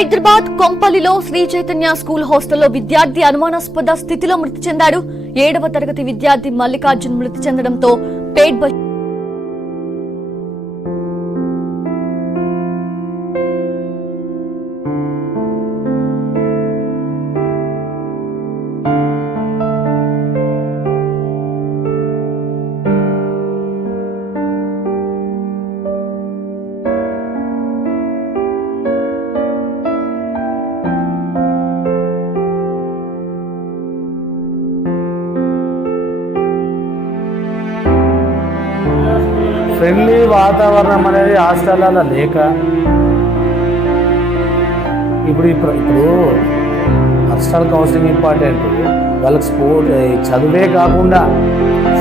హైదరాబాద్ కొంపల్లిలో శ్రీ చైతన్య స్కూల్ హాస్టల్లో విద్యార్థి అనుమానాస్పద స్థితిలో మృతి చెందాడు. ఏడవ తరగతి విద్యార్థి మల్లికార్జున్ మృతి చెందడంతో పేడ్ బస్ ఫ్రెండ్లీ వాతావరణం అనేది హాస్టల్లో లేక ఇప్పుడు ఇప్పుడు పర్సనల్ కౌన్సిలింగ్ ఇంపార్టెంట్. వాళ్ళకి స్పోర్ట్ చదువే కాకుండా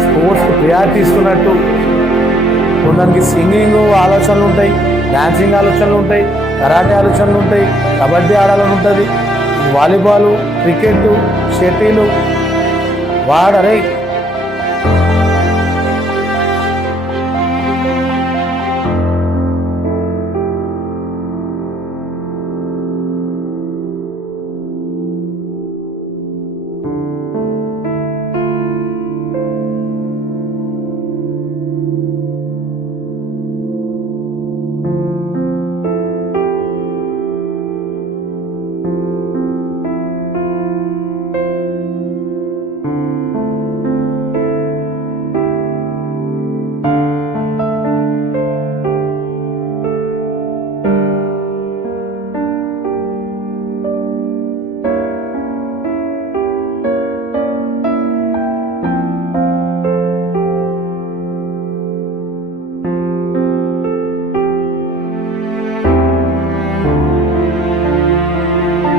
స్పోర్ట్స్కి ప్రియారిటీ ఇస్తున్నట్టు. కొందరికి సింగింగ్ ఆలోచనలు ఉంటాయి డాన్సింగ్ ఆలోచనలు ఉంటాయి కరాటే ఆలోచనలు ఉంటాయి కబడ్డీ ఆడాలని ఉంటుంది వాలీబాల్ క్రికెట్ షటిల్ వాడరే